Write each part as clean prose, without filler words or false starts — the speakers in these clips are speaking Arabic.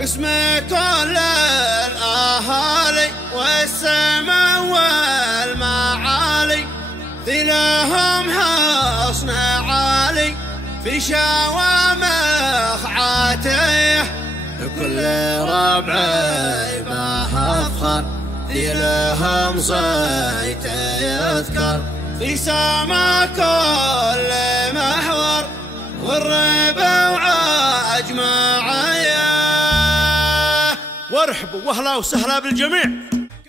باسم كل الأهالي والسماء والمعالي، ذي لهم حصن عالي في شوامخ عاتيه، كل ربعي ما أفخر ذي لهم صيت يذكر، في سما كل محور والربع أجمعيه. وارحبوا واهلا وسهلا بالجميع.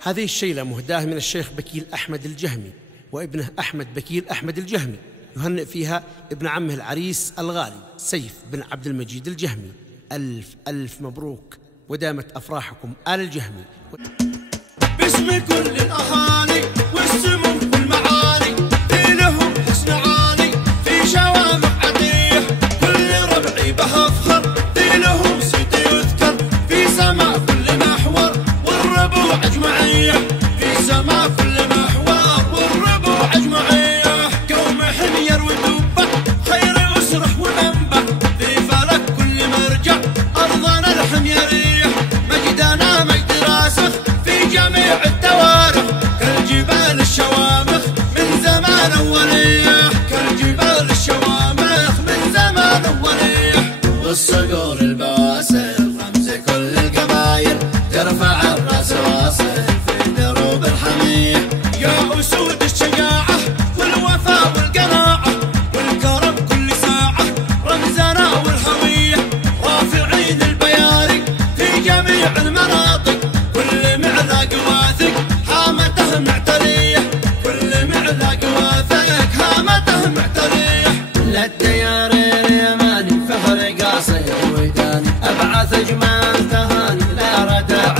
هذه الشيلة مهداة من الشيخ بكيل أحمد الجهمي وابنه أحمد بكيل أحمد الجهمي، يهنئ فيها ابن عمه العريس الغالي سيف بن عبد المجيد الجهمي. ألف ألف مبروك ودامت أفراحكم آل الجهمي. باسم كل الأهالي والسمو والمعالي، في لهم حسن عالي في شوامخ عطية، كل ربعي به أفخر في لهم صيت يذكر، في سما كل محور والربوع أجمعية، في سما كل محور والربوع أجمعية. قوم حمير ودوبة خير أسره ومنبع، في فلك كل مرجع أرضنا الحميرية، مجدنا مجد راسخ في جميع التواريخ، كالجبال الشوامخ من زمان أولية، كالجبال الشوامخ من زمان أولية. والصقور البواسل رمز كل القبايل، ترفع الراس واصل في دروب الحمية، يا أسود الشجاعة والوفاء والقناعة والكرم كل ساعة رمزنا والهوية، رافعين البيارق في جميع المناطق، كل معلاق واثق هامته معترية، كل معلاق واثق هامته معترية. للديار اليماني فخر قاصد وداني، أبعث أجمل تهاني لا ردع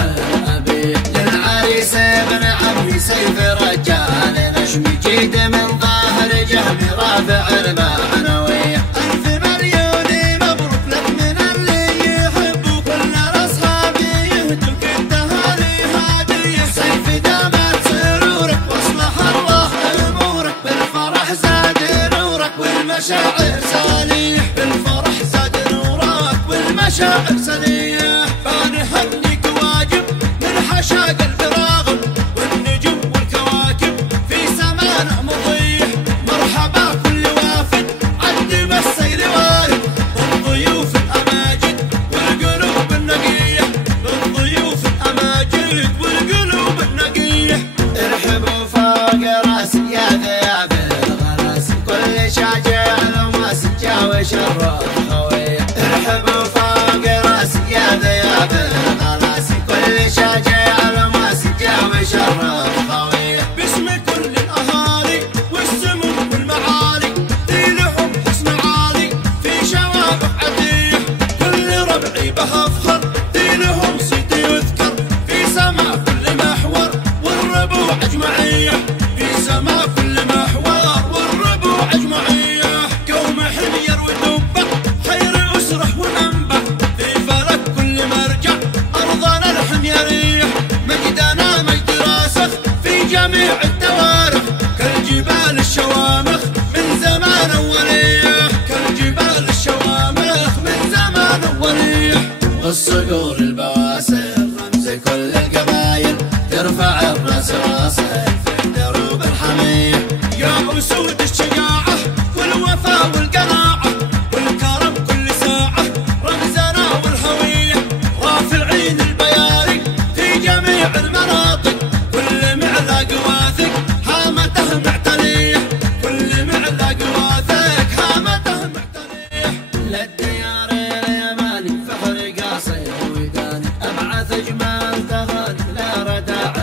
أبي، للعريس ابن عمي سيف رجال نشمي، جيد من ظاهر جهمي رافع المعنوية. ألف مليون مبروك لك من اللي يحبوا، كل أصحابي يهدوك التهاني هادية، سيف دامت سرورك واصلح الله أمورك، بالفرح زاد نورك والمشاعر سالية، بالفرح زاد نورك والمشاعر سنية. فنهنيك واجب من حشاق الفراغ والنجوم والكواكب في سمانا مضية، مرحبا كل وافد عد بالسير وارد، بالضيوف الأماجد والقلوب النقية، بالضيوف الأماجد والقلوب النقية. ارحبوا فوق راسي يا ذياب الغراسي، كل شاجع الماس جاوش الروح خويه، ارحبوا فوق راسي يا ذياب الغراسي، كل شاجع الماس جاوش الروح خويه. باسم كل الأهالي والسمو والمعالي، ذي لهم حسن عالي في شوامخ عطية، كل ربعي به أفخر ذي لهم صيت يذكر، في سما كل محور والربوع أجمعية، في سما كل محور والربوع أجمعية. قوم حمير ودوبة خير أسره ومنبع، في فلك كل مرجع أرضنا الحميرية، مجدنا مجد راسخ في جميع التواريخ، كالجبال الشوامخ من زمان أولية، كالجبال الشوامخ من زمان أولية. والصقور البواسل رمز كل القبايل، ترفع الراس واصل في دروب الحمية، يا أسود الشجاعة والوفاء والقناعة والكرم كل ساعة رمزنا والهوية، رافعين البيارق في جميع المناطق، كل معلاق واثق هامته معترية، كل معلاق واثق هامته معترية. للديار اليماني فخر قاصد وداني، أبعث أجمل تهاني لا ردع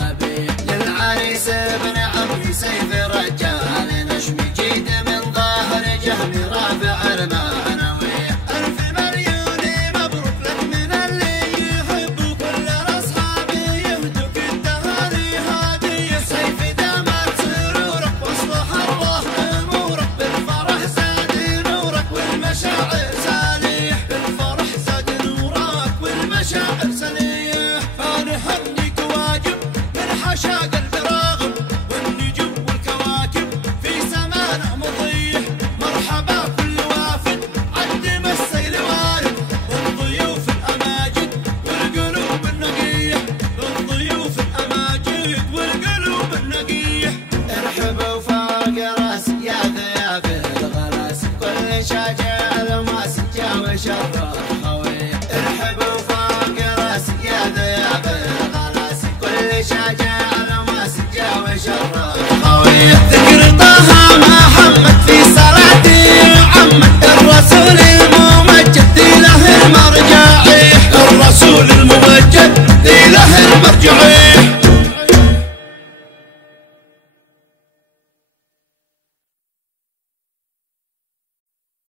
أبي، للعريس ابن عمي سيف رجال نشمي، جيد من ظاهر جهمي رافع المعنوية. ألف مليون مبروك لك من اللي يحبوا، كل أصحابي يهدوك التهاني هادية، سيف دامت سرورك واصلح الله أمورك، بالفرح زاد نورك والمشاعر سالية، بالفرح زاد نورك والمشاعر